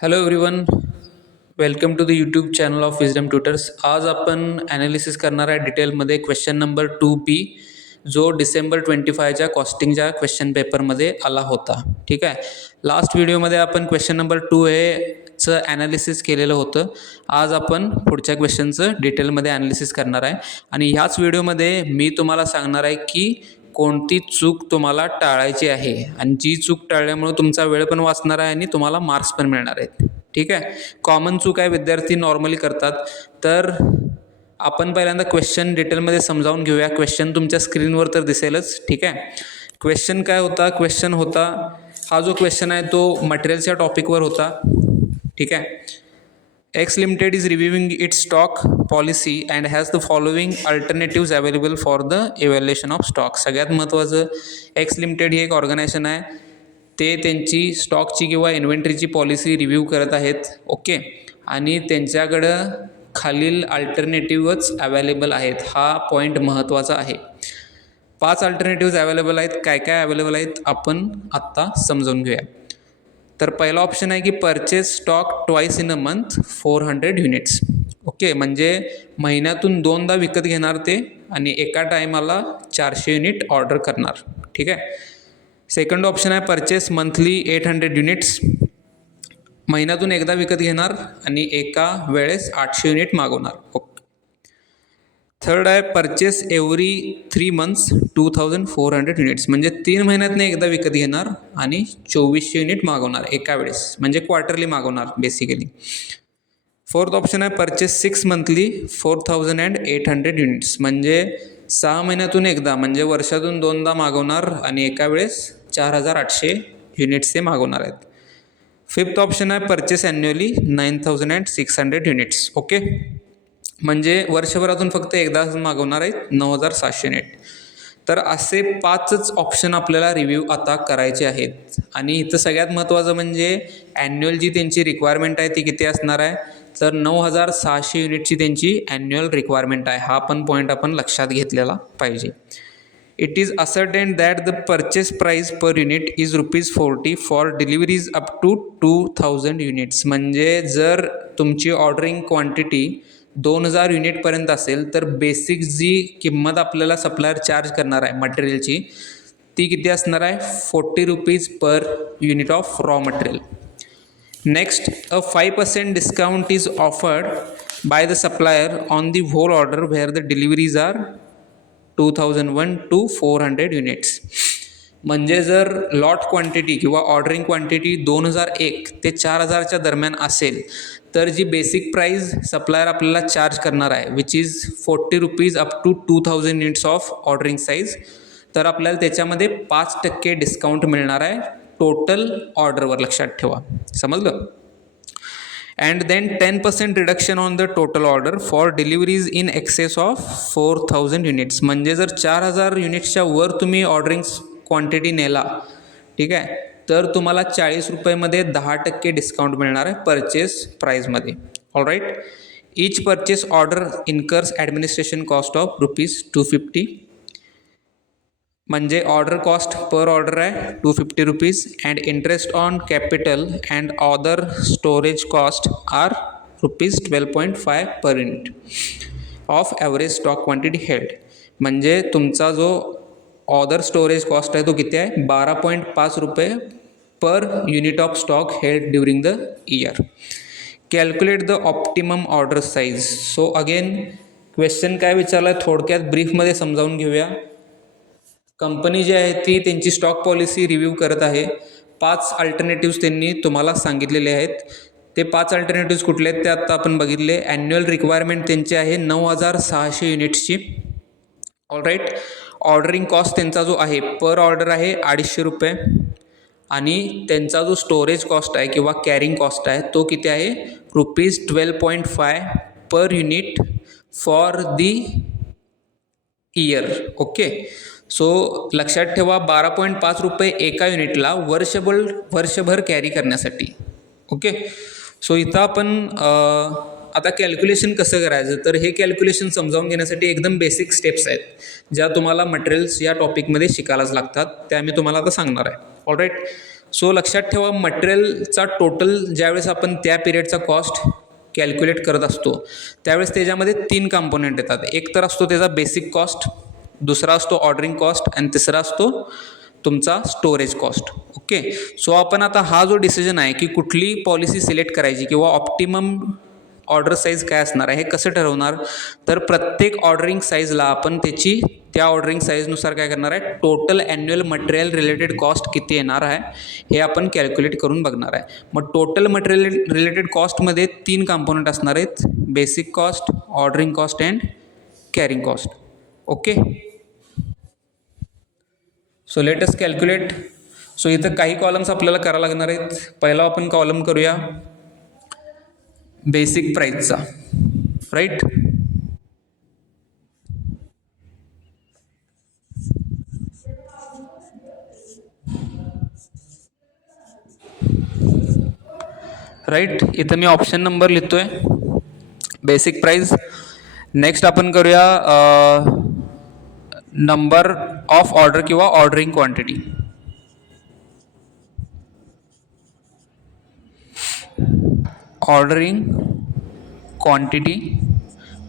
Hello everyone, welcome to the YouTube channel of wisdom tutors. आज आपण analysis करणार आहे डिटेलमध्ये क्वेश्चन नंबर 2B, जो डिसेंबर 25च्या कॉस्टिंगच्या क्वेश्चन पेपरमध्ये आला होता. ठीक आहे. लास्ट व्हिडिओमध्ये आपण क्वेश्चन नंबर 2A ॲनालिसिस केलेलं होतं. आज आपण पुढच्या क्वेश्चनचं डिटेलमध्ये ॲनालिसिस करणार आहे आणि ह्याच व्हिडिओमध्ये मी तुम्हाला सांगणार आहे की कोणती चूक तुम्हाला टाळायची आहे आणि जी चूक टाळल्यामुळे तुमचा वेळ पण वाचणार आहे आणि तुम्हाला मार्क्स पण मिळणार आहेत. ठीक आहे. कॉमन चूक आहे, विद्यार्थी नॉर्मली करतात. तर आपण पहिल्यांदा क्वेश्चन डिटेलमध्ये समजावून घेऊया. क्वेश्चन तुमच्या स्क्रीनवर तर दिसेलच. ठीक आहे. क्वेश्चन काय होता? क्वेश्चन होता, हा जो क्वेश्चन आहे तो मटेरियलच्या टॉपिकवर होता. ठीक आहे. X Limited is reviewing its stock policy and has the following alternatives available for the evaluation of stock. सगळ्यात महत्त्वाचं, X Limited ही एक ऑर्गनायझेशन आहे. ते त्यांची स्टॉकची किंवा इन्व्हेंटरीची पॉलिसी रिव्ह्यू करत आहेत. ओके. आणि त्यांच्याकडं खालील अल्टरनेटिव्हच अवेलेबल आहेत. हा पॉईंट महत्त्वाचा आहे. 5 अल्टरनेटिव्ज अवेलेबल आहेत. काय काय अवेलेबल आहेत आपण आत्ता समजून घेऊया. तर पहिला ऑप्शन आहे की purchase stock twice in a month 400 units. Okay. म्हणजे महिन्यातून 2दा विकत घेणार ते आणि एका टायमाला 400 युनिट ऑर्डर करणार. ठीक आहे. सेकंड ऑप्शन आहे परचेस मंथली 800 युनिट्स. महिन्यातून एकदा विकत घेणार आणि एका वेळेस 800 युनिट मागवणार. ओके. थर्ड आहे परचेस एव्हरी 3 मंथ्स 2400 युनिट्स. म्हणजे 3 महिन्यातनं एकदा विकत घेणार आणि 2400 युनिट मागवणार एका वेळेस, म्हणजे क्वार्टरली मागवणार बेसिकली. फोर्थ ऑप्शन आहे परचेस 6 मंथली 4800 युनिट्स. म्हणजे 6 महिन्यातून एकदा, म्हणजे वर्षातून 2दा मागवणार आणि एका वेळेस 4800 युनिट्स ते मागवणार आहेत. फिफ्थ ऑप्शन आहे परचेस ॲन्युअली 9600 युनिट्स. ओके. म्हणजे वर्षभरातून फक्त एकदाच मागवणार आहेत 9700 युनिट. तर असे 5च ऑप्शन आपल्याला रिव्ह्यू आता करायचे आहेत. आणि इथं सगळ्यात महत्त्वाचं म्हणजे ॲन्युअल जी त्यांची रिक्वायरमेंट आहे ती किती असणार आहे, तर 9600 युनिटची त्यांची ॲन्युअल रिक्वायरमेंट आहे. हा पण पॉईंट आपण लक्षात घेतलेला पाहिजे. It is ascertained that the purchase price per unit is ₹40 for deliveries up to 2000 units. म्हणजे जर तुमची ऑर्डरिंग क्वांटिटी 2000 युनिटपर्यंत असेल तर बेसिक जी किंमत आपल्याला सप्लायर चार्ज करणार आहे मटेरियलची, ती किती असणार आहे, ₹40 per unit of raw material. Next, a 5% discount is offered by the supplier on the whole order where the deliveries are 2001 to 400 units. म्हणजे जर लॉट क्वांटिटी किंवा ऑर्डरिंग क्वांटिटी 2001 ते 4000च्या दरम्यान असेल तर जी बेसिक प्राईज सप्लायर आपल्याला चार्ज करणार आहे which is ₹40 up to 2000 units of ordering size, तर आपल्याला त्याच्यामध्ये 5% डिस्काउंट मिळणार आहे टोटल ऑर्डरवर. लक्षात ठेवा. समजलं. And then 10% reduction on the total order for deliveries in excess of 4000 units. म्हणजे जर 4000 युनिट्सच्या वर तुम्ही ऑर्डरिंग क्वांटिटी नेला, ठीक आहे, तर तुम्हाला ₹40मध्ये 10% डिस्काउंट मिळणार आहे परचेस प्राईजमध्ये. All right. Each purchase order incurs administration cost of ₹250. म्हणजे ऑर्डर कॉस्ट पर ऑर्डर आहे ₹250 and interest on capital and other storage cost are ₹12.5 per unit of average stock quantity held. म्हणजे तुमचा जो other storage cost आहे तो किती आहे, ₹12.5 per unit of stock held during the year. Calculate the optimum order size. So again question काय विचारला आहे थोडक्यात ब्रीफमध्ये समजावून घेऊया. कंपनी जी आहे ती त्यांची स्टॉक पॉलिसी रिव्ह्यू करत आहे. 5 अल्टरनेटिव्ज त्यांनी तुम्हाला सांगितलेले आहेत. ते 5 अल्टरनेटिव्ज कुठले आहेत ते आत्ता आपण बघितले. ॲन्युअल रिक्वायरमेंट त्यांची आहे 9600 युनिट्सची. All right. ऑर्डरिंग कॉस्ट त्यांचा जो आहे पर ऑर्डर आहे ₹250 आणि त्यांचा जो स्टोरेज कॉस्ट आहे किंवा कॅरिंग कॉस्ट आहे तो किती आहे, ₹12.5 per unit for the year. Okay. So लक्षात ठेवा ₹12.5 एका युनिटला वर्षभर कॅरी करण्यासाठी. ओके. सो इथं आपण आता कॅल्क्युलेशन कसं करायचं, तर हे कॅल्क्युलेशन समजावून घेण्यासाठी एकदम बेसिक स्टेप्स आहेत ज्या तुम्हाला मटेरियल्स या टॉपिकमध्ये शिकायलाच लागतात. त्या मी तुम्हाला आता सांगणार आहे. All right. सो लक्षात ठेवा, मटेरियलचा टोटल ज्यावेळेस आपण त्या पिरियडचा कॉस्ट कॅल्क्युलेट करत असतो त्यावेळेस त्याच्यामध्ये 3 कंपोनेंट येतात. एक तर असतो त्याचा बेसिक कॉस्ट, दुसरा असतो ऑर्डरिंग कॉस्ट आणि तिसरा असतो तुमचा स्टोरेज कॉस्ट. ओके, सो आपण आता हा जो डिसिजन आहे की कुठली पॉलिसी सिलेक्ट करायची किंवा ऑप्टिमम ऑर्डर साईज काय असणार आहे हे कसं ठरवणार, तर प्रत्येक ऑर्डरिंग साईजला आपण त्याची त्या ऑर्डरिंग साईजनुसार काय करणार आहे, total annual material related cost किती येणार आहे हे आपण कॅल्क्युलेट करून बघणार आहे. मग टोटल मटेरियल रिलेटेड कॉस्टमध्ये 3 कंपोनंट असणार आहेत, basic cost, ordering cost and carrying cost. Okay, so let us calculate. So इथं काही कॉलम्स आपल्याला करावं लागणार आहेत. पहिला आपण कॉलम करूया बेसिक प्राईसचा, राईट. राईट, इथं मी ऑप्शन नंबर लिहितोय बेसिक प्राईस. नेक्स्ट आपण करूया नंबर ऑफ ऑर्डर किंवा ऑर्डरिंग क्वांटिटी. ऑर्डरिंग क्वांटिटी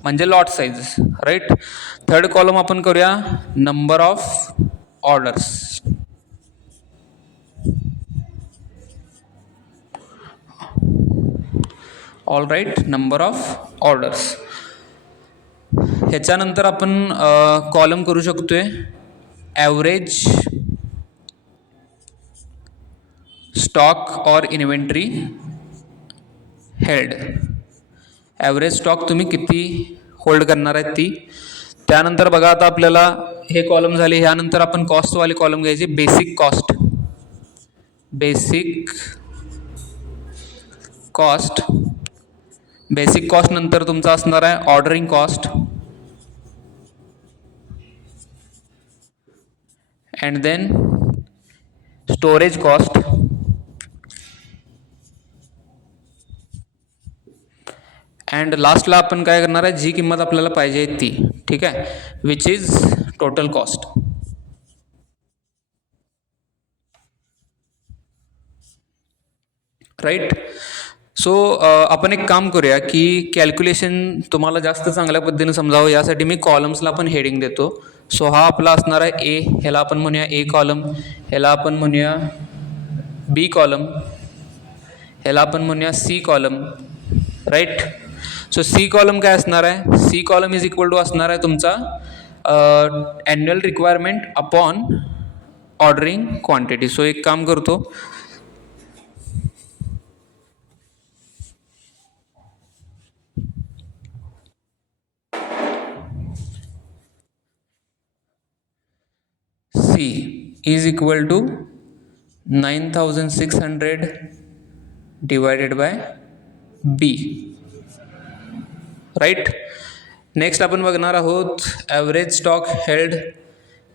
म्हणजे lot size, right. Third column आपण करूया number of orders. All right, number of orders. ह्याच्यानंतर आपण कॉलम करू शकतोय average stock or inventory held. Average stock तुम्ही किती होल्ड करणार आहेत ती. त्यानंतर बघा आता आपल्याला हे कॉलम झाले. ह्यानंतर आपण कॉस्टवाले कॉलम घ्यायचे. Basic cost, basic cost, basic cost नंतर तुमचा असणार आहे ordering cost and then storage cost and लास्टला आपण काय करणार आहे, जी किंमत आपल्याला पाहिजे ती, ठीक आहे, which is total cost. Right. So आपण एक काम करूया की कॅल्क्युलेशन तुम्हाला जास्त चांगल्या पद्धतीने समजावं यासाठी मी कॉलम्सला पण हेडिंग देतो. सो हा आपला असणार आहे ए, ह्याला आपण म्हणूया ए कॉलम, ह्याला आपण म्हणूया बी कॉलम, ह्याला आपण म्हणूया C column, right. So C column काय असणार आहे, C column is equal to असणार आहे तुमचा annual requirement upon ordering quantity. So एक काम करतो, C is equal to 9600 divided by B, right. Next आपण बघणार आहोत average stock held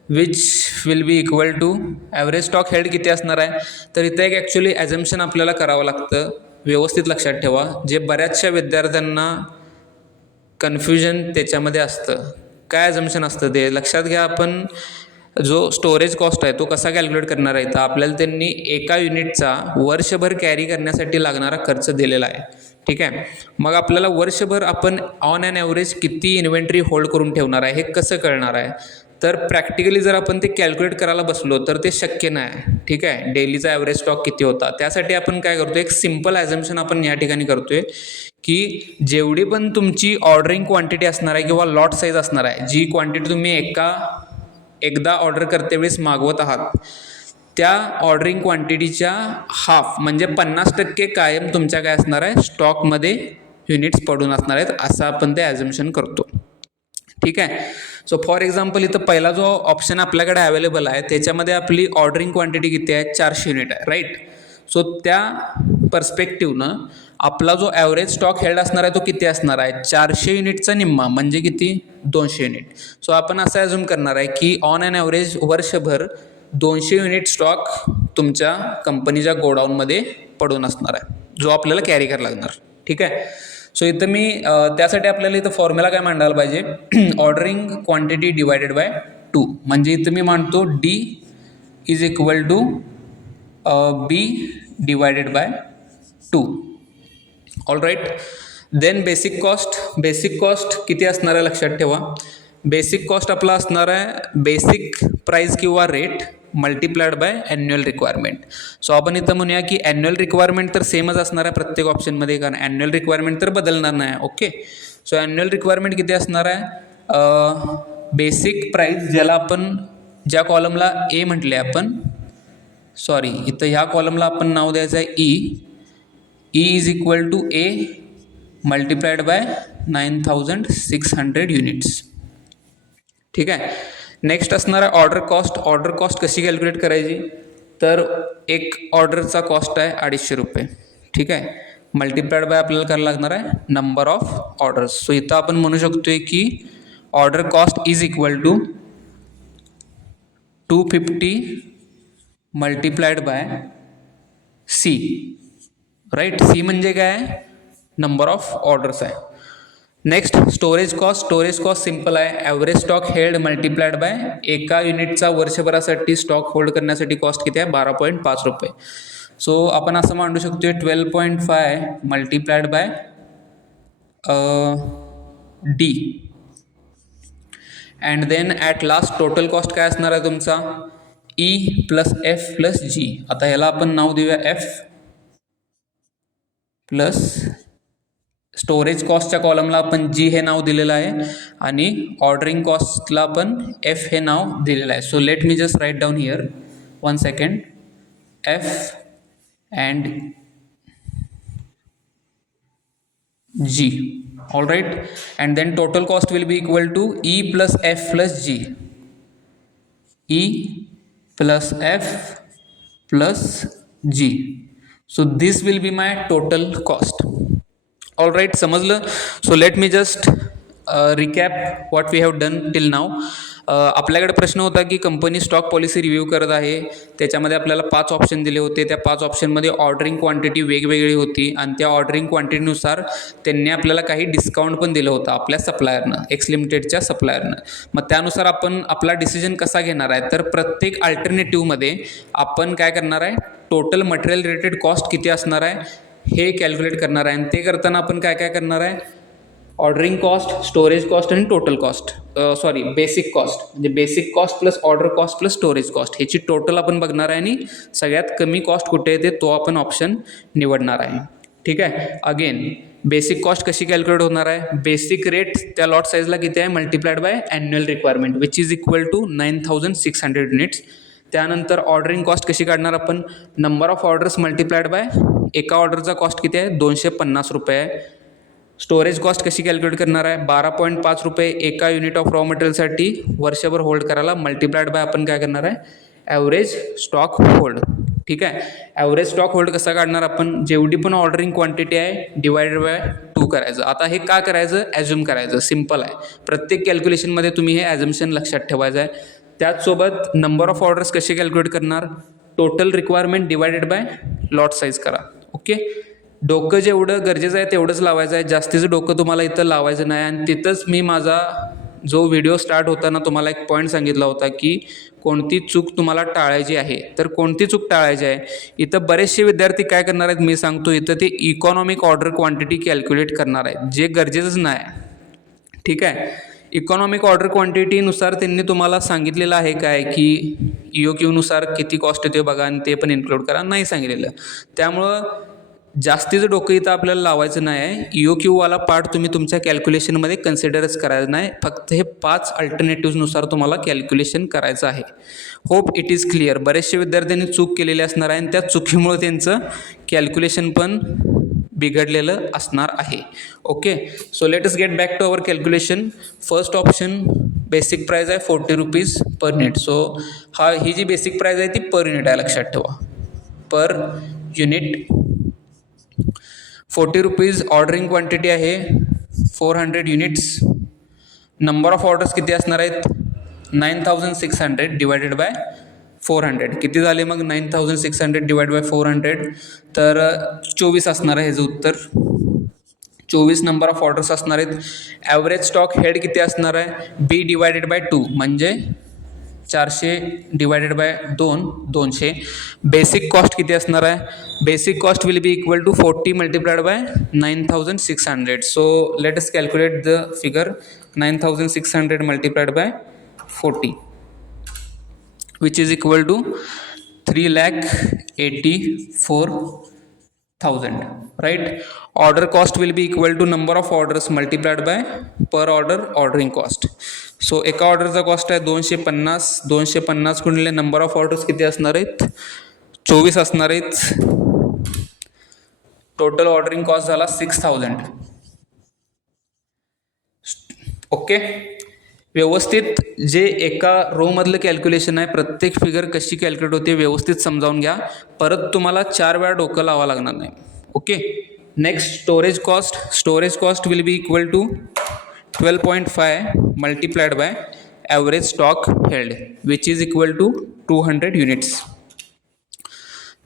which will be equal to, average stock held किती असणार आहे, तर इथं एक ॲक्च्युली ॲझम्पशन आपल्याला करावं लागतं. व्यवस्थित लक्षात ठेवा, जे बऱ्याचशा विद्यार्थ्यांना कन्फ्युजन त्याच्यामध्ये असतं. काय ॲझम्पशन असतं ते लक्षात घ्या. आपण जो स्टोरेज कॉस्ट आहे तो कसा कॅल्क्युलेट करणार आहे, तर आपल्याला त्यांनी एका युनिटचा वर्षभर कॅरी करण्यासाठी लागणारा खर्च दिलेला आहे, ठीक आहे. मग आपल्याला वर्षभर आपण ऑन ॲन ॲव्हरेज किती इन्व्हेंटरी होल्ड करून ठेवणार आहे हे कसं कळणार आहे, तर प्रॅक्टिकली जर आपण ते कॅल्क्युलेट करायला बसलो तर ते शक्य नाही, ठीक आहे. डेलीचा ॲव्हरेज स्टॉक किती होता, त्यासाठी आपण काय करतो, एक सिम्पल ॲझम्पशन आपण या ठिकाणी करतोय की जेवढी पण तुमची ऑर्डरिंग क्वांटिटी असणार आहे किंवा लॉट साईज असणार आहे, जी क्वांटिटी तुम्ही एकदा ऑर्डर करते वेळेस मागवत आहात, त्या ऑर्डरिंग क्वांटिटीच्या हाफ म्हणजे 50% कायम तुमच्या काय असणार आहे, स्टॉकमध्ये युनिट्स पडून असणार आहेत, असं आपण ते ॲझम्पशन करतो, ठीक आहे. सो फॉर एक्झाम्पल इथं पहिला जो ऑप्शन आपल्याकडे अवेलेबल आहे त्याच्यामध्ये आपली ऑर्डरिंग क्वांटिटी किती आहे, 400 युनिट आहे, राईट. सो त्या पर्स्पेक्टिव्हनं आपला जो ॲव्हरेज स्टॉक हेल्ड असणार आहे तो किती असणार आहे, 400 युनिटचा निम्मा म्हणजे किती, 200 युनिट. सो आपण असं ॲझ्युम करणार आहे की ऑन ॲन ॲव्हरेज वर्षभर 200 युनिट स्टॉक तुमच्या कंपनीच्या गोडाऊनमध्ये पडून असणार आहे, जो आपल्याला कॅरी करायला लागणार, ठीक आहे. सो इथं मी त्यासाठी आपल्याला इथं फॉर्म्युला काय मांडायला पाहिजे, ऑर्डरिंग क्वांटिटी डिवायडेड बाय 2, म्हणजे इथं मी मांडतो D is equal to B divided by 2. All right. Then basic cost किती असणार आहे लक्षात ठेवा. बेसिक कॉस्ट आपला असणार आहे बेसिक प्राईस किंवा rate multiplied by annual requirement. So आपण इथं म्हणूया की ॲन्युअल रिक्वायरमेंट तर सेमच असणार आहे प्रत्येक ऑप्शनमध्ये, कारण ॲन्युअल रिक्वायरमेंट तर बदलणार नाही. ओके. सो ॲन्युअल रिक्वायरमेंट किती असणार आहे. बेसिक प्राईस ज्याला आपण ज्या कॉलमला ए म्हटले आपण, सॉरी इथं ह्या कॉलमला आपण नाव द्यायचं आहे E. E is equal to A multiplied by 9600 units. ठीक आहे. नेक्स्ट असणार आहे ऑर्डर कॉस्ट. ऑर्डर कॉस्ट कशी कॅल्क्युलेट करायची, तर एक ऑर्डरचा कॉस्ट आहे 250 रुपये. ठीक आहे. मल्टिप्लाइड बाय आपल्याला करायला लागणार आहे नंबर ऑफ ऑर्डर्स. सो इथं आपण म्हणू शकतोय की order cost is equal to 250 multiplied by C. Right. C म्हणजे काय, नंबर ऑफ ऑर्डर्स आहे. नेक्स्ट स्टोरेज कॉस्ट सिम्पल आहे. Average stock held multiplied by एका युनिटचा वर्षभरासाठी स्टॉक होल्ड करण्यासाठी कॉस्ट किती आहे 12.5 रुपये. सो आपण असं मांडू शकतो 12.5 multiplied by D. And then at last total cost काय असणार आहे तुमचा E plus F plus G. आता ह्याला आपण नाव देऊया एफ प्लस स्टोरेज कॉस्टच्या कॉलमला आपण जी हे नाव दिलेलं आहे आणि ऑर्डरिंग कॉस्टला आपण एफ हे नाव दिलेलं आहे. So let me just write down here 1 second. F and G. All right. And then total cost will be equal to E plus F plus G. E plus F plus G. So this will be my total cost. All right. समजलं. So let me just recap what we have done till now. आपल्याकडे प्रश्न होता की company stock policy review करत आहे. त्याच्यामध्ये आपल्याला 5 option दिले होते. त्या 5 ऑप्शनमध्ये ऑर्डरिंग क्वांटिटी वेगवेगळी होती आणि त्या ऑर्डरिंग क्वांटिटीनुसार त्यांनी आपल्याला काही डिस्काउंट पण दिलं होतं आपल्या सप्लायरनं, एक्स लिमिटेडच्या सप्लायरनं. मग त्यानुसार आपण आपला डिसिजन कसा घेणार आहे, तर प्रत्येक अल्टरनेटिव्हमध्ये आपण काय करणार आहे, टोटल मटेरियल रिलेटेड कॉस्ट किती असणार आहे हे कॅल्क्युलेट करणार आहे. आणि ते करताना आपण काय काय करणार आहे, ऑर्डरिंग कॉस्ट, स्टोरेज कॉस्ट आणि टोटल कॉस्ट, बेसिक कॉस्ट, म्हणजे basic cost plus order cost plus storage cost ह्याची टोटल आपण बघणार आहे आणि सगळ्यात कमी कॉस्ट कुठे येते तो आपण ऑप्शन निवडणार आहे. ठीक आहे. अगेन बेसिक कॉस्ट कशी कॅल्क्युलेट होणार आहे, बेसिक रेट त्या लॉट साईजला किती आहे multiplied by annual requirement which is equal to 9600 units. त्यानंतर ऑर्डरिंग कॉस्ट कशी काढणार आपण, number of orders multiplied by एका ऑर्डरचा कॉस्ट किती आहे 250 रुपये आहे. स्टोरेज कॉस्ट कशी कॅल्क्युलेट करणार आहे, 12.5 रुपये एका युनिट ऑफ रॉ मटेरियलसाठी वर्षभर होल्ड करायला मल्टिप्लाइड बाय आपण काय करणार आहे ॲव्हरेज स्टॉक होल्ड. ठीक आहे. ॲव्हरेज स्टॉक होल्ड कसा काढणार आपण, जेवढी पण ऑर्डरिंग क्वांटिटी आहे डिवायडेड बाय 2 करायचं. आता हे का करायचं, ॲझ्युम करायचं, सिम्पल आहे. प्रत्येक कॅल्क्युलेशनमध्ये तुम्ही हे ॲझम्पशन लक्षात ठेवायचं आहे. त्याचसोबत नंबर ऑफ ऑर्डर्स कसे कॅल्क्युलेट करणार, total requirement divided by lot size करा. ओके. डोकं जेवढं गरजेचं आहे तेवढंच लावायचं आहे, जास्तीचं डोकं तुम्हाला इथं लावायचं नाही. आणि तिथंच मी माझा जो व्हिडिओ स्टार्ट होताना तुम्हाला एक पॉईंट सांगितला होता की कोणती चूक तुम्हाला टाळायची आहे. तर कोणती चूक टाळायची आहे, इथं बरेचसे विद्यार्थी काय करणार आहेत मी सांगतो, इथं ते इकॉनॉमिक ऑर्डर क्वांटिटी कॅल्क्युलेट करणार आहेत, जे गरजेचंच नाही. ठीक आहे. इकॉनॉमिक ऑर्डर क्वांटिटीनुसार त्यांनी तुम्हाला सांगितलेलं आहे काय की EOQ किती कॉस्ट येते बघा आणि ते पण इन्क्लूड करा, नाही सांगितलेलं. त्यामुळं जास्तीचं डोकं इथं आपल्याला लावायचं नाही आहे. EOQवाला पार्ट तुम्ही तुमच्या कॅल्क्युलेशनमध्ये कन्सिडरच करायचं नाही. फक्त हे 5 अल्टरनेटिव्हनुसार तुम्हाला कॅल्क्युलेशन करायचं आहे. Hope it is clear. बरेचसे विद्यार्थ्यांनी चूक केलेली असणार आहे आणि त्या चुकीमुळे त्यांचं कॅल्क्युलेशन पण बिघडलेलं असणार आहे. Okay. So let us get back to our calculation. First option basic price आहे 40 रुपीज पर युनिट. सो ही जी बेसिक प्राईज आहे ती पर युनिट आहे, लक्षात ठेवा, per unit 40 rupees. Ordering quantity आहे 400 युनिट्स. नंबर ऑफ ऑर्डर्स किती असणार आहेत 9600 डिवायडेड बाय 400. किती झाले मग 9600 डिवाइड बाय 400, तर 24 असणार आहे ह्याचं उत्तर. 24 नंबर ऑफ ऑर्डर्स असणार आहेत. ॲव्हरेज स्टॉक हेड किती असणार आहे, बी डिवायडेड बाय 2 म्हणजे 400 डिवायडेड बाय 200. बेसिक कॉस्ट किती असणार आहे? Basic cost will be equal to 40 multiplied by 9600. So let us calculate the figure. 9600 multiplied by 40 which is equal to 3,84,000, right? Order cost will be equal to number of orders multiplied by per order ordering cost. So एका ऑर्डरचा cost आहे 250. 250 गुणिले number of orders किती असणार आहेत? 24 असणार आहेत. Total ordering cost झाला 6000. ओके. व्यवस्थित जे एका रो मधलं कॅल्क्युलेशन आहे, प्रत्येक फिगर कशी कॅल्क्युलेट होते व्यवस्थित समजावून घ्या. परत तुम्हाला 4 वेळा डोकं लावावं लागणार नाही. Okay. Next storage cost. Storage cost will be equal to 12.5 multiplied by average stock held which is equal to 200 units.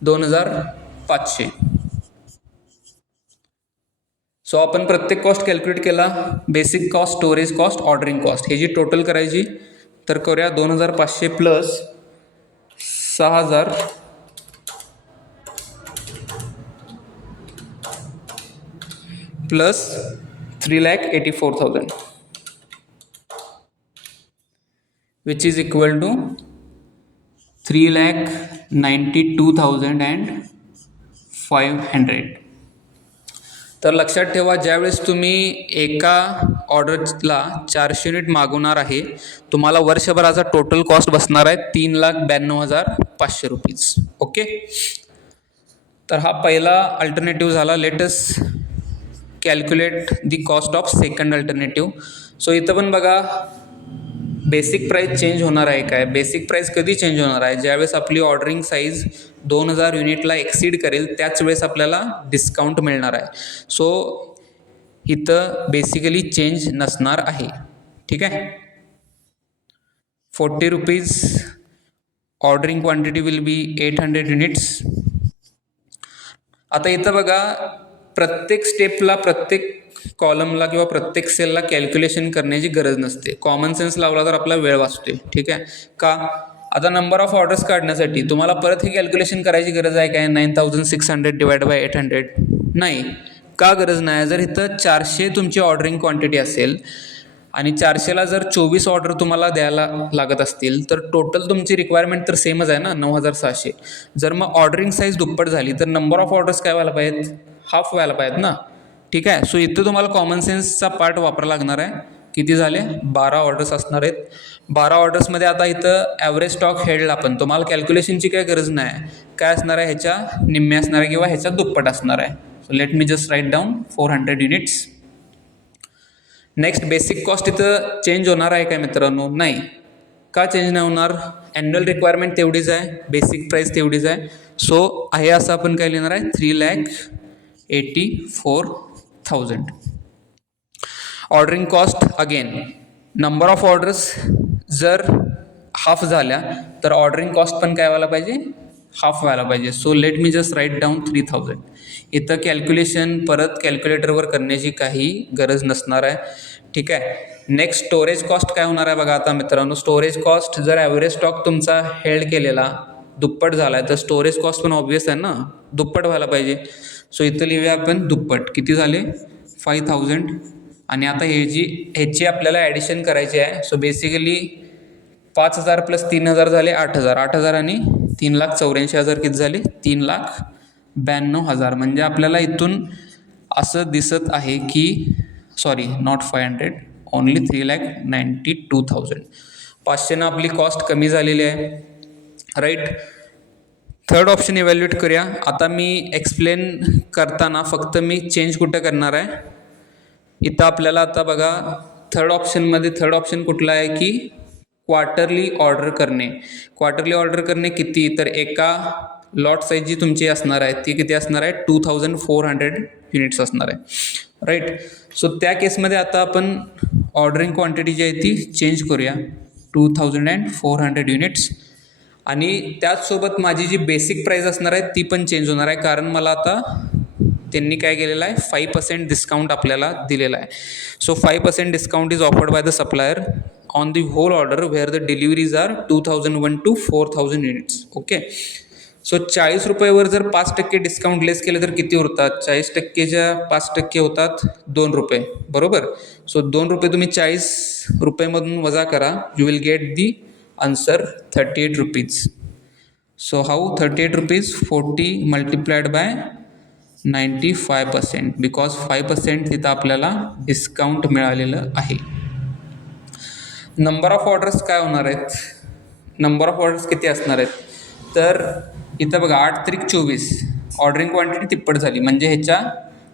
2500. So आपण प्रत्येक कॉस्ट कॅल्क्युलेट केला. Basic cost, storage cost, ordering cost हे जी टोटल करायची तर करूया. 2500 plus 6000 plus 3,84,000 which is equal to 3,92,500. तर लक्षात ठेवा, ज्यावेळेस तुम्ही एका ऑर्डरला 400 युनिट मागवणार आहे, तुम्हाला वर्षभराचा टोटल कॉस्ट बसणार आहे 3,92,500 रुपीज. ओके. तर हा पहिला अल्टरनेटिव्ह झाला. Let's calculate the cost of second alternative. So इथं पण बघा बेसिक प्राईस चेंज होणार आहे काय? बेसिक प्राईस कधी चेंज होणार आहे? ज्यावेळेस आपली ऑर्डरिंग साईज 2000 युनिटला एक्सीड करेल त्याच वेळेस आपल्याला डिस्काउंट मिळणार आहे. सो इथं बेसिकली चेंज नसणार आहे. ठीक आहे. 40 rupees. Ordering quantity will be 800 units. आता इथं बघा प्रत्येक स्टेपला, प्रत्येक कॉलमला किंवा प्रत्येक सेलला कॅल्क्युलेशन करण्याची गरज नसते. कॉमन सेन्स लावला तर आपला वेळ वाचतोय. ठीक आहे. का? आता नंबर ऑफ ऑर्डर्स काढण्यासाठी तुम्हाला परत हे कॅल्क्युलेशन करायची गरज आहे काय? 9600 डिवाइड बाय 800 नाही. का गरज नाही? जर इथं 400 तुमची ऑर्डरिंग क्वांटिटी असेल आणि 400ला जर 24 ऑर्डर तुम्हाला द्यायला लागत असतील तर टोटल तुमची रिक्वायरमेंट तर सेमच आहे ना, 9600. जर मग ऑर्डरिंग साईज दुप्पट झाली तर नंबर ऑफ ऑर्डर्स काय व्हायला पाहिजेत? हाफ व्हायला पाहिजेत ना. ठीक आहे. सो इथं तुम्हाला कॉमन सेन्सचा पार्ट वापरावा लागणार आहे. किती झाले? 12 ऑर्डर्स असणार आहेत. 12 ऑर्डर्समध्ये आता इथं ॲव्हरेज स्टॉक हेल्ड आपण तुम्हाला कॅल्क्युलेशनची काही गरज नाही. काय असणार आहे? ह्याच्या निम्मे असणार आहे किंवा ह्याच्या दुप्पट असणार आहे. So let me just write down 400 units. Next basic cost इथं चेंज होणार आहे काय मित्रांनो? नाही. का चेंज नाही होणार? ॲन्युअल रिक्वायरमेंट तेवढीच आहे, बेसिक प्राईस तेवढीच आहे. सो आहे असं आपण काय लिहिणार आहे? 3,84,000. Ordering cost again number of orders जर हाफ झाल्या तर ऑर्डरिंग कॉस्ट पण काय व्हायला पाहिजे? हाफ व्हायला पाहिजे. So let me just write down 3000. इथं कॅल्क्युलेशन परत कॅल्क्युलेटरवर करण्याची काही गरज नसणार आहे. ठीक आहे. नेक्स्ट स्टोरेज कॉस्ट काय होणार आहे बघा आता मित्रांनो. स्टोरेज कॉस्ट जर ॲव्हरेज स्टॉक तुमचा हेल्ड केलेला दुप्पट झाला आहे तर स्टोरेज कॉस्ट पण ऑब्वियस आहे ना, दुप्पट व्हायला पाहिजे. सो इथं लिहूया आपण दुप्पट. किती झाले? 5000. आणि आता ह्याची आपल्याला ॲडिशन करायची आहे. सो बेसिकली 5000 प्लस 3000 झाले 8000. 8000 आणि 3,84,000 किती झाले? 3,92,000. म्हणजे आपल्याला इथून असं दिसत आहे की सॉरी नॉट 500 ओनली 3,92,000. 500 आपली कॉस्ट कमी झालेली आहे. राईट. थर्ड ऑप्शन इव्हॅल्युएट करूया. आता मी एक्सप्लेन करताना फक्त मी चेंज कुठं करणार आहे? इथं आपल्याला आता बघा थर्ड ऑप्शन कुठला आहे की क्वार्टरली ऑर्डर करणे. क्वार्टरली ऑर्डर करणे किती? तर एका लॉट साईज जी तुमची असणार आहे ती किती असणार आहे? 2400 युनिट्स असणार आहे. राईट. सो त्या केसमध्ये आता आपण ऑर्डरिंग क्वांटिटी जी आहे ती चेंज करूया 2400 युनिट्स. आणि त्याचसोबत माझी जी बेसिक प्राईस असणार आहे ती पण चेंज होणार आहे. कारण मला आता त्यांनी काय केलेलं आहे? 5% डिस्काउंट आपल्याला दिलेला आहे. So 5% discount is offered by the supplier on the whole order where the deliveries are 2001 to 4000 units. Okay, so 40 रुपयावर जर 5% डिस्काउंट लेस केलं तर किती उरतात? 40%च्या 5% होतात 2 रुपये, बरोबर. सो 2 रुपये तुम्ही 40 रुपयेमधून वजा करा, you will get the answer 38 rupees. So how 38 rupees? 40 multiplied bye 95%, because 5% तिथं आपल्याला डिस्काउंट मिळालेलं आहे. नंबर ऑफ ऑर्डर्स काय होणार आहेत? नंबर ऑफ ऑर्डर्स किती असणार आहेत? तर इथं बघा 8 त्रिक 24, ऑर्डरिंग क्वांटिटी तिप्पट झाली, म्हणजे ह्याच्या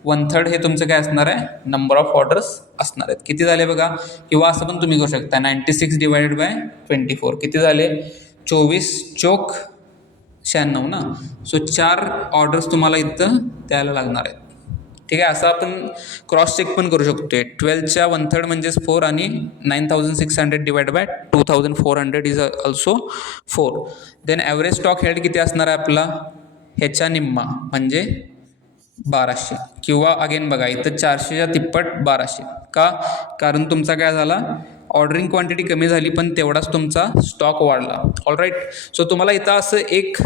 1/3 हे तुमचं काय असणार आहे? नंबर ऑफ ऑर्डर्स असणार आहेत. किती झाले बघा, किंवा असं पण तुम्ही करू शकता 96 डिवायडेड बाय 24 किती झाले? 24 चोक 96 ना. सो 4 ऑर्डर्स तुम्हाला इथं द्यायला लागणार आहेत. ठीक आहे, असं आपण क्रॉस चेक पण करू शकतोय. 12च्या 1/3 म्हणजेच 4 आणि 9600 divide by 2400 is also 4. Then average stock held किती असणार आहे आपला? ह्याच्या निम्मा म्हणजे 1200, किंवा अगेन बघा इथं 400च्या तिप्पट 1200. का? कारण तुमचा काय झाला? ऑर्डरिंग क्वांटिटी कमी झाली पण तेवढाच तुमचा स्टॉक वाढला. ऑलराईट, सो तुम्हाला इथं असं एक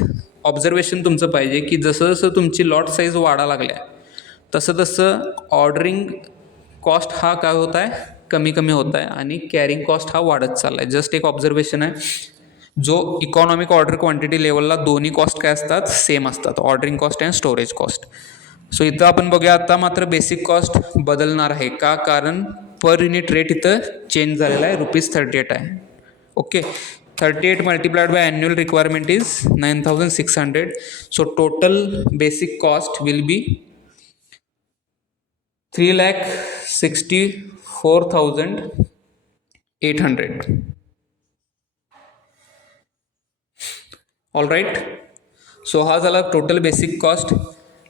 ऑब्झर्वेशन तुमचं पाहिजे की जसं जसं तुमची लॉट साईज वाढा लागल्या तसं तसं ऑर्डरिंग कॉस्ट हा काय होत आहे? कमी कमी होत आहे आणि कॅरिंग कॉस्ट हा वाढत चालला आहे. जस्ट एक ऑब्झर्वेशन आहे. जो इकॉनॉमिक ऑर्डर क्वांटिटी लेवलला दोन्ही कॉस्ट काय असतात? सेम असतात, ordering cost and storage cost. So इथं आपण बघूया आता मात्र बेसिक कॉस्ट बदलणार आहे. का? कारण पर युनिट रेट इथं चेंज झालेला आहे, ₹38 आहे. Okay, 38 multiplied by annual requirement is 9600. So total basic cost will be 3,64,800. All right, so हा झाला टोटल बेसिक कॉस्ट.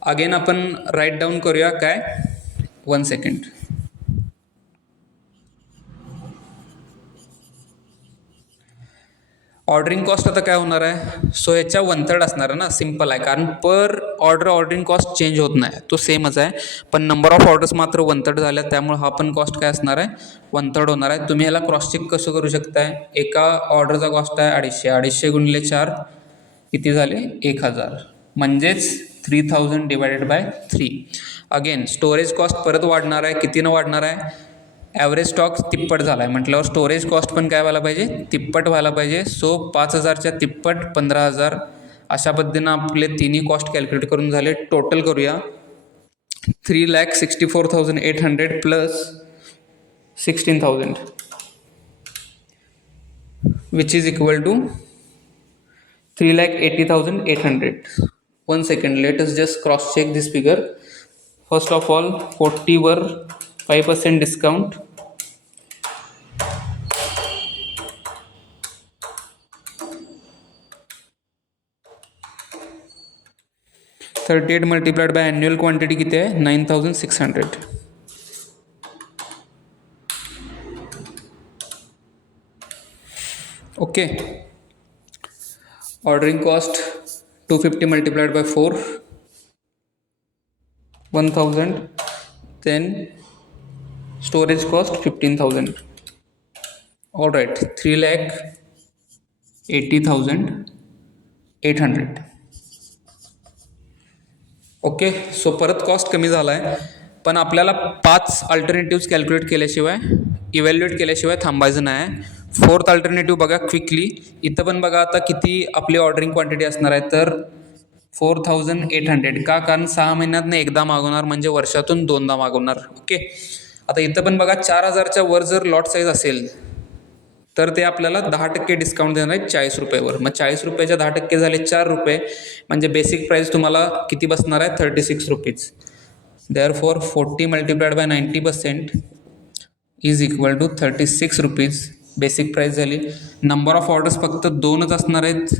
अगेन आपण राईट डाऊन करूया काय? 1 सेकंड. ऑर्डरिंग कॉस्ट आता काय होणार आहे? सो याच्या 1/3 असणार आहे ना. सिम्पल आहे, कारण पर ऑर्डरिंग कॉस्ट चेंज होत नाही, तो सेमच आहे, पण नंबर ऑफ ऑर्डर्स मात्र 1/3 झाल्या, त्यामुळे हा पण कॉस्ट काय असणार आहे? 1/3 होणार आहे. तुम्ही याला क्रॉस चेक कसं करू शकताय? एका ऑर्डरचा कॉस्ट आहे 250, 250 गुणिले 4 किती झाले? 1000, म्हणजेच 3000 divided by 3. Again storage cost परत वाढणार आहे. कितीनं वाढणार आहे? ॲव्हरेज स्टॉक तिप्पट झाला आहे म्हटल्यावर स्टोरेज कॉस्ट पण काय व्हायला पाहिजे? तिप्पट व्हायला पाहिजे. सो 5000च्या तिप्पट 15000, अशा पद्धतीनं आपले तिन्ही कॉस्ट कॅल्क्युलेट करून झाले. टोटल करूया 3,64,800 plus 16,000 which is equal to 3,80,800. 1 second, let us just cross check this figure. First of all, 40 वर 5% discount, $38 multiplied by annual quantity किती आहे? 9600. Okay, ordering cost 250 multiplied by 4 1000. Then storage cost 15,000. All right, 3,80,800. Okay, so परत cost कमी झाला आहे, पण आपल्याला 5 alternatives calculate केल्याशिवाय, इव्हॅल्युएट केल्याशिवाय थांबायचं नाही. 4th अल्टरनेटिव्ह बघा क्विकली. इथं पण बघा आता किती आपली ऑर्डरिंग क्वांटिटी असणार आहे, तर 4,800. का? कारण 6 महिन्यातनं एकदा मागवणार, म्हणजे वर्षातून 2दा मागवणार. ओके, आता इथं पण बघा 4000च्या वर जर लॉट साईज असेल तर ते आपल्याला 10% डिस्काउंट देणार आहे 40 रुपयावर. मग 40 रुपयाच्या 10% झाले 4 रुपये, म्हणजे बेसिक प्राईस तुम्हाला किती बसणार आहे? 36 rupees. Therefore 40 multiplied by 90% is equal to 36 rupees basic price झाली. नंबर ऑफ ऑर्डर्स फक्त 2च असणार आहेत.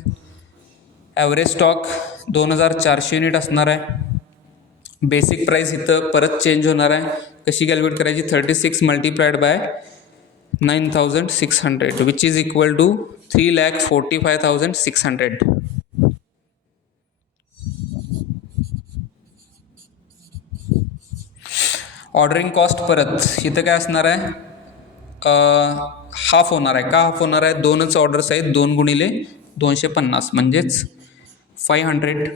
ॲव्हरेज स्टॉक 2400 युनिट असणार आहे. बेसिक प्राईस इथं परत चेंज होणार आहे. कशी कॅल्क्युलेट करायची? 36 multiplied by 9600 which is equal to 3,45,600. Ordering cost परत इथं काय असणार आहे? हाफ होणार आहे. का हाफ होणार आहे? दोनच ऑर्डर्स आहेत, 2 गुणिले 250 म्हणजेच 500.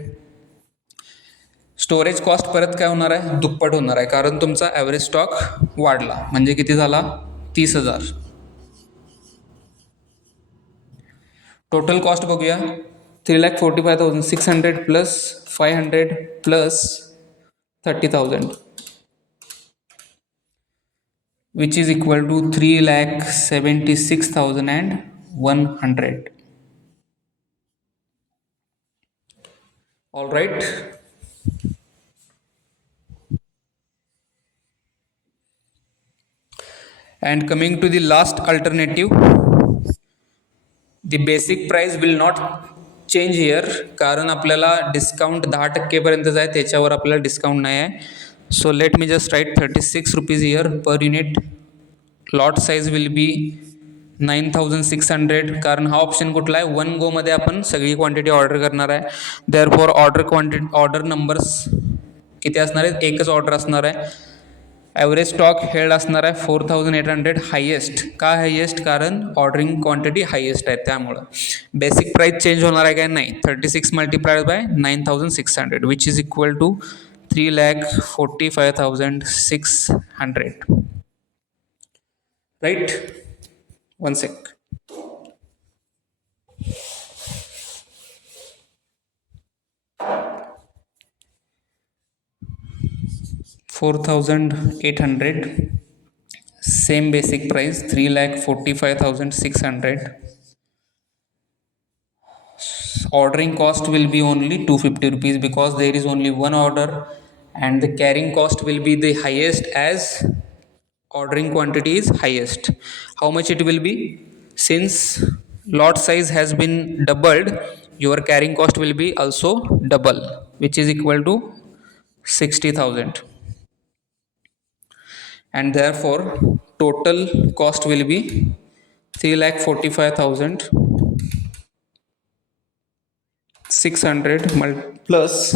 स्टोरेज कॉस्ट परत काय होणार आहे? दुप्पट होणार आहे, कारण तुमचा ॲव्हरेज स्टॉक वाढला. म्हणजे किती झाला? 30,000. टोटल कॉस्ट बघूया. 3,45,600 plus 500 plus 30,000 which is equal to 3,76,100. All right. And coming to the last alternative, the basic price will not change here, कारण आपल्याला डिस्काउंट 10% पर्यंतच आहे, त्याच्यावर आपल्याला डिस्काउंट नाही आहे. So let me just write 36 rupees here per unit. Lot size will be 9,600, कारण हा ऑप्शन कुठला आहे? 1 गोमध्ये आपण सगळी क्वांटिटी ऑर्डर करणार आहे. देअरफॉर ऑर्डर नंबर्स किती असणार आहेत? एकच ऑर्डर असणार आहे. ॲव्हरेज स्टॉक हेल्ड असणार आहे 4,800. हायेस्ट का हायेस्ट? कारण ऑर्डरिंग क्वांटिटी हायेस्ट आहे, त्यामुळं. बेसिक प्राईस चेंज होणार आहे काय? नाही. 36 multiplied by 9,600 which is equal to 3,45,600. Right. One sec. $4,800. Same basic price 3,45,600. Ordering cost will be only 250 rupees because there is only one order, and the carrying cost will be the highest as ordering quantity is highest. How much it will be? Since lot size has been doubled, your carrying cost will be also double, which is equal to 60,000. And therefore total cost will be 3,45,600 plus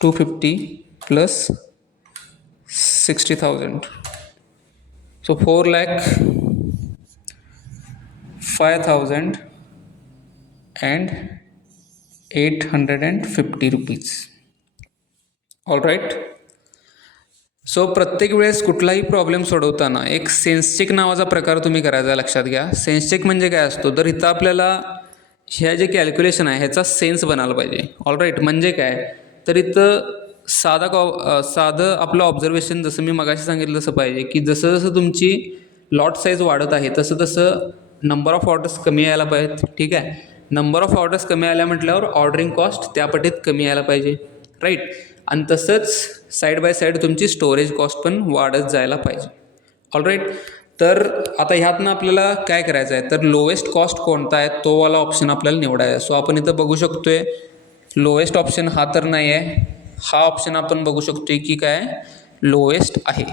250 plus 60,000. So 4,05,850 rupees. All right. So प्रत्येक वेळेस कुठलाही problem सोडवताना एक sense check नावाचा प्रकार तुम्ही करायचा, लक्षात घ्या. सेन्स चेक म्हणजे काय असतो? तर इथं आपल्याला ह्या जे कॅल्क्युलेशन आहे ह्याचा सेन्स बनायला पाहिजे. ऑलराईट. म्हणजे काय? तर इथं साधं आपलं ऑब्झर्वेशन, जसं मी मगाशी सांगितलं तसं पाहिजे की जसं जसं तुमची लॉट साईज वाढत आहे तसं तसं नंबर ऑफ ऑर्डर्स कमी यायला पाहिजेत. ठीक आहे. नंबर ऑफ ऑर्डर्स कमी आल्या म्हटल्यावर ऑर्डरिंग कॉस्ट त्या पटीत कमी यायला पाहिजे. राईट. आणि तसंच साईड बाय साईड तुमची स्टोरेज कॉस्ट पण वाढत जायला पाहिजे. ऑलराईट. तर आता ह्यातनं आपल्याला काय करायचं आहे? तर लोएस्ट कॉस्ट कोणता आहे तो वाला ऑप्शन आपल्याला निवडायचा आहे. सो आपण इथं बघू शकतोय लोएस्ट ऑप्शन हा तर नाही आहे. हा ऑप्शन आपण बघू शकतोय की काय लोएस्ट आहे.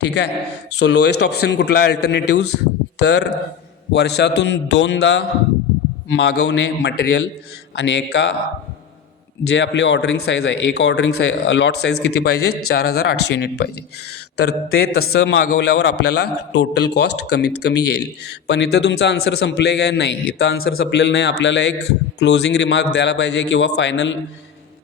ठीक आहे. सो लोएस्ट ऑप्शन कुठला आहे? अल्टरनेटिव्ज. तर वर्षातून 2दा मागवणे मटेरियल, आणि एका जे आपली ऑर्डरिंग साईज आहे, एक ऑर्डरिंग लॉट साईज किती पाहिजे? 4,800 युनिट पाहिजे. तर ते तसं मागवल्यावर आपल्याला टोटल कॉस्ट कमीत कमी येईल. पण इथं तुमचं आन्सर संपले काय? नाही. इथं आन्सर संपलेलं नाही. आपल्याला एक क्लोजिंग रिमार्क द्यायला पाहिजे किंवा फायनल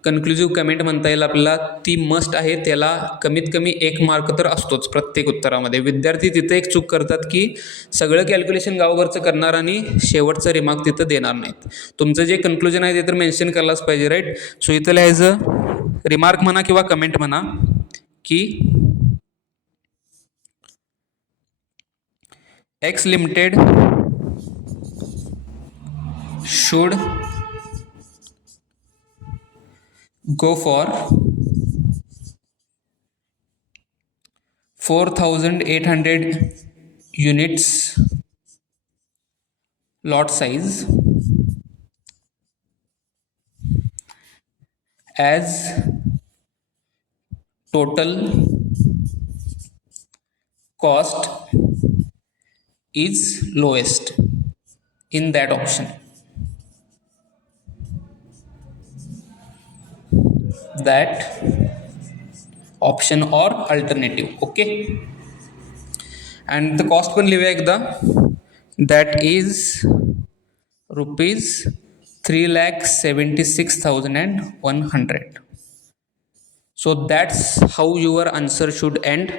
कन्क्लुझिव्ह कमेंट म्हणता येईल आपल्याला. ती मस्ट आहे. त्याला कमीत कमी 1 मार्क तर असतोच प्रत्येक उत्तरामध्ये. विद्यार्थी तिथे एक चूक करतात की सगळं कॅल्क्युलेशन गावभरचं करणार आणि शेवटचं रिमार्क तिथं देणार नाहीत. तुमचं जे कन्क्लुजन आहे ते तर मेन्शन करायलाच पाहिजे. राईट. सो इथं लिहायचं रिमार्क म्हणा किंवा कमेंट म्हणा की X Limited should go for 4,800 units lot size as total cost is lowest in that option. that option or alternative. Okay, and the cost पण लिहूया एकदा. That is rupees 3,76,100. So that's how your answer should end.